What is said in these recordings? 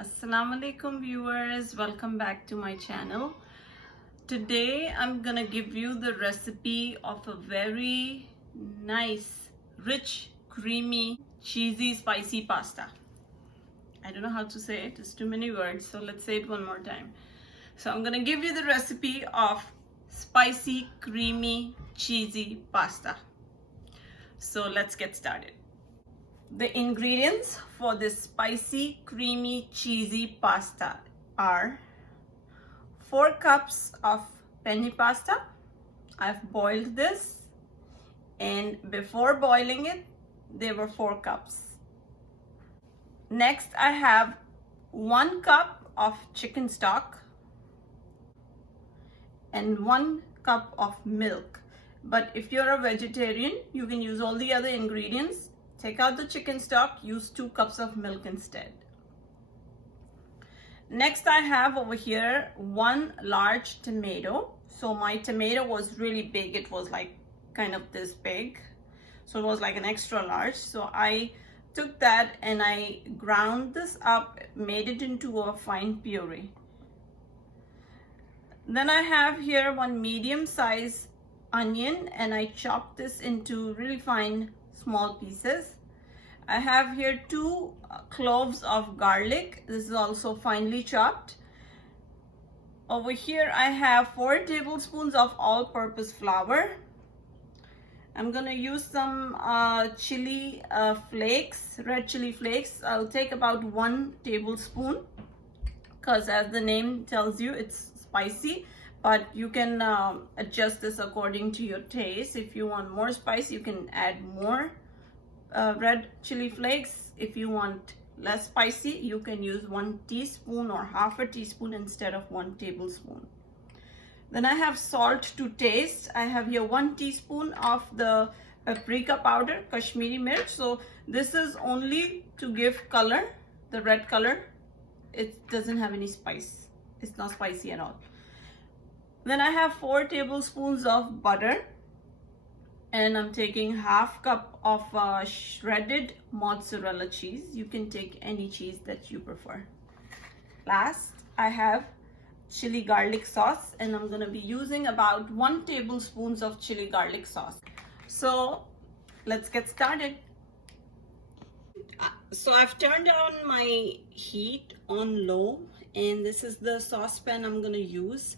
Assalamu alaikum viewers, welcome back to my channel. Today I'm gonna give you the recipe of a very nice, rich, creamy, cheesy, spicy pasta. I don't know how to say it, it's too many words, so let's say it one more time. So I'm gonna give you the recipe of spicy, creamy, cheesy pasta. So let's get started. The ingredients for this spicy, creamy, cheesy pasta are 4 cups of penne pasta. I've boiled this, and before boiling it, there were 4 cups. Next, I have 1 cup of chicken stock and 1 cup of milk. But if you're a vegetarian, you can use all the other ingredients. Take out the chicken stock, use 2 cups of milk instead. Next, I have over here 1 large tomato. So my tomato was really big. It was like kind of this big. So it was like an extra large. So I took that and I ground this up, made it into a fine puree. Then I have here 1 medium size onion, and I chopped this into really fine small pieces. I have here 2 cloves of garlic. This is also finely chopped. Over here I have 4 tablespoons of all-purpose flour. I'm gonna use some chili flakes, red chili flakes. I'll take about 1 tablespoon because as the name tells you, it's spicy, but you can adjust this according to your taste. If you want more spice, you can add more red chili flakes. If you want less spicy, you can use 1 teaspoon or half a teaspoon instead of 1 tablespoon. Then I have salt to taste. I have here 1 teaspoon of the paprika powder, Kashmiri Mirch. So this is only to give color, the red color. It doesn't have any spice. It's not spicy at all. Then I have 4 tablespoons of butter. And I'm taking half cup of shredded mozzarella cheese. You can take any cheese that you prefer. Last, I have chili garlic sauce, and I'm gonna be using about 1 tablespoon of chili garlic sauce. So let's get started. So I've turned on my heat on low, and this is the saucepan I'm gonna use.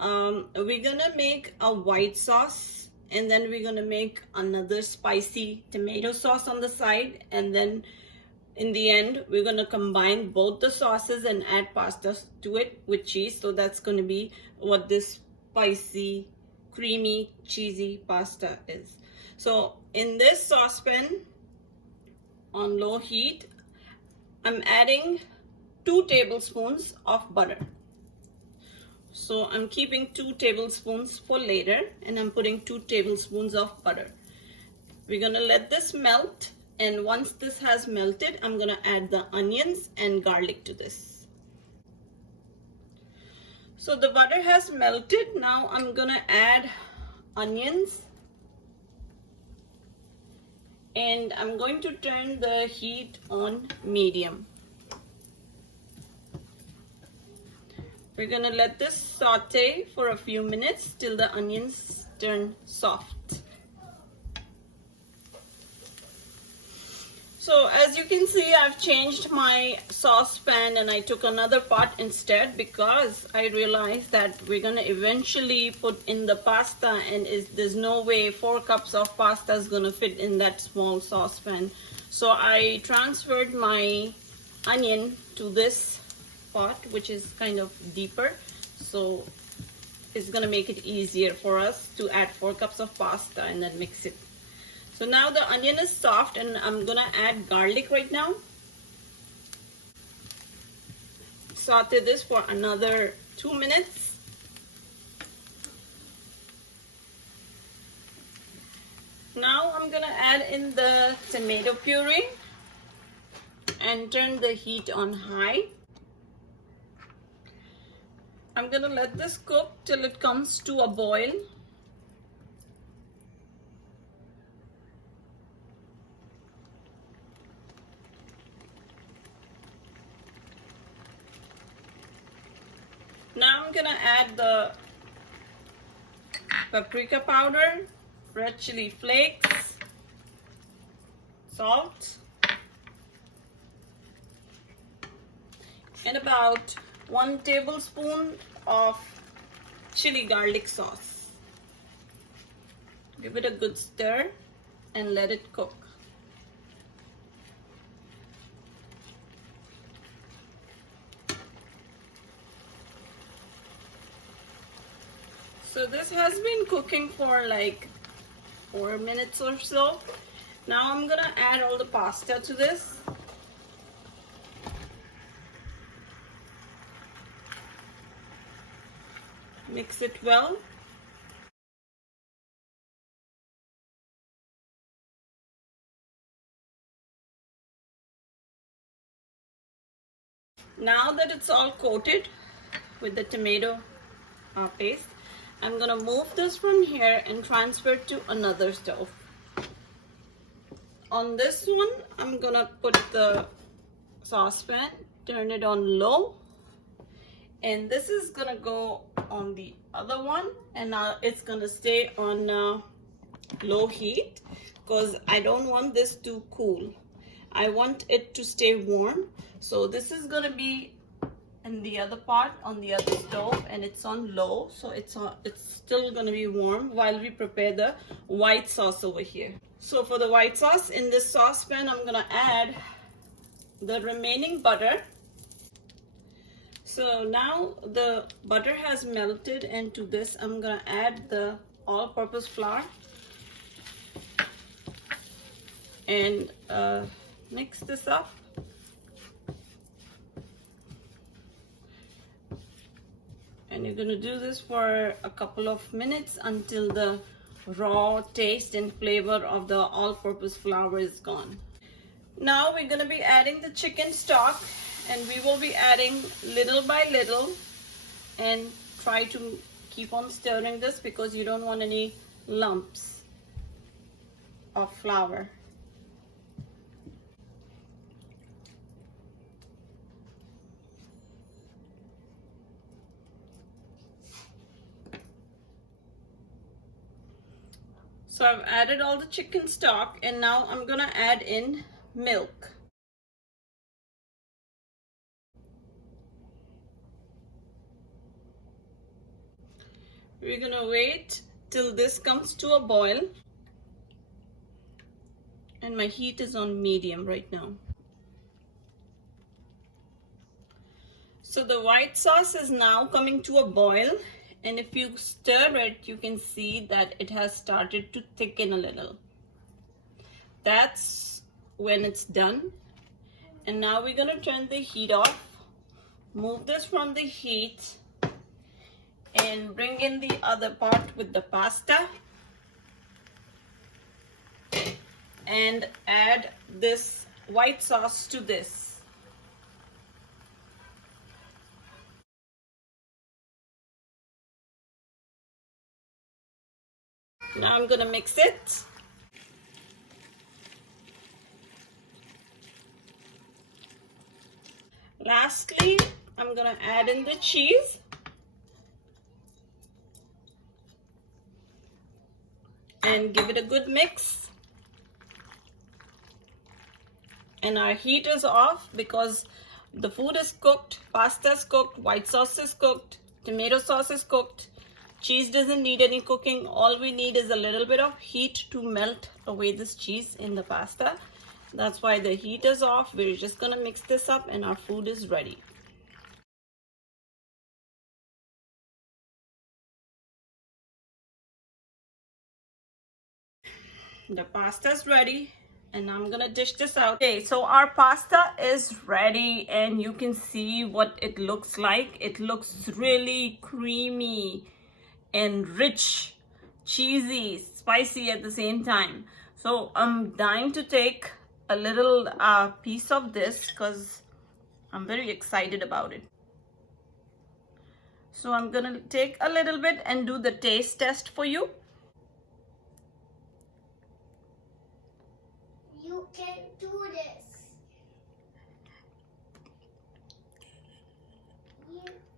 We're gonna make a white sauce, and then we're gonna make another spicy tomato sauce on the side, and then in the end we're gonna combine both the sauces and add pasta to it with cheese. So that's gonna be what this spicy, creamy, cheesy pasta is. So in this saucepan on low heat, I'm adding 2 tablespoons of butter. So I'm keeping 2 tablespoons for later, and I'm putting 2 tablespoons of butter. We're gonna let this melt, and once this has melted, I'm gonna add the onions and garlic to this. So the butter has melted. Now I'm gonna add onions, and I'm going to turn the heat on medium. We're gonna let this saute for a few minutes till the onions turn soft. So as you can see, I've changed my saucepan and I took another pot instead, because I realized that we're gonna eventually put in the pasta, and there's no way 4 cups of pasta is gonna fit in that small saucepan. So I transferred my onion to this pot, which is kind of deeper, so it's gonna make it easier for us to add 4 cups of pasta and then mix it. So now the onion is soft, and I'm gonna add garlic right now. Saute this for another 2 minutes. Now I'm gonna add in the tomato puree and turn the heat on high. I'm gonna let this cook till it comes to a boil. gonna add the paprika powder, red chili flakes, salt, and about 1 tablespoon of chili garlic sauce. Give it a good stir and let it cook. So this has been cooking for like 4 minutes or so. Now I'm gonna add all the pasta to this. Mix it well. Now that it's all coated with the tomato paste, I'm gonna move this from here and transfer it to another stove. On this one, I'm gonna put the saucepan, turn it on low, and this is gonna go on the other one, and it's gonna stay on low heat because I don't want this to cool. I want it to stay warm. So this is gonna be in the other part on the other stove, and it's on low, so it's still gonna be warm while we prepare the white sauce over here. So for the white sauce, in this saucepan, I'm gonna add the remaining butter. So now the butter has melted into this. I'm gonna add the all-purpose flour and mix this up. And you're gonna do this for a couple of minutes until the raw taste and flavor of the all-purpose flour is gone. Now we're gonna be adding the chicken stock, and we will be adding little by little, and try to keep on stirring this because you don't want any lumps of flour. So I've added all the chicken stock, and now I'm gonna add in milk. We're gonna wait till this comes to a boil, and my heat is on medium right now. So the white sauce is now coming to a boil, and if you stir it, you can see that it has started to thicken a little. That's when it's done. And now we're gonna turn the heat off, move this from the heat, and bring in the other part with the pasta, and add this white sauce to this. Now I'm gonna mix it. Lastly, I'm gonna add in the cheese. And give it a good mix. And our heat is off because the food is cooked, pasta is cooked, white sauce is cooked, tomato sauce is cooked. Cheese doesn't need any cooking. All we need is a little bit of heat to melt away this cheese in the pasta. That's why the heat is off. We're just gonna mix this up and our food is ready. The pasta is ready, and I'm gonna dish this out. Okay, so our pasta is ready, and you can see what it looks like. It looks really creamy and rich, cheesy, spicy at the same time. So I'm dying to take a little piece of this because I'm very excited about it. So I'm gonna take a little bit and do the taste test for you. You can do this.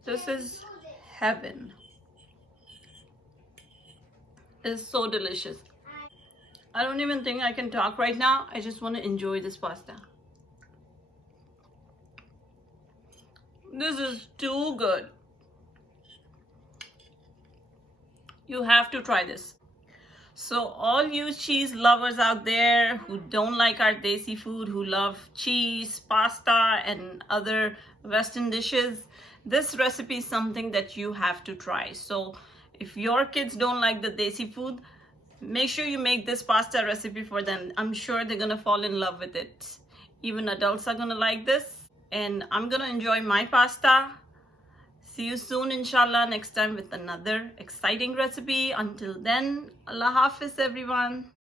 This is heaven. It's so delicious. I don't even think I can talk right now. I just want to enjoy this pasta. This is too good. You have to try this. So all you cheese lovers out there who don't like our desi food, who love cheese, pasta, and other Western dishes, this recipe is something that you have to try. So if your kids don't like the desi food, make sure you make this pasta recipe for them. I'm sure they're gonna fall in love with it. Even adults are gonna like this. And I'm gonna enjoy my pasta. See you soon, inshallah, next time with another exciting recipe. Until then, Allah Hafiz, everyone.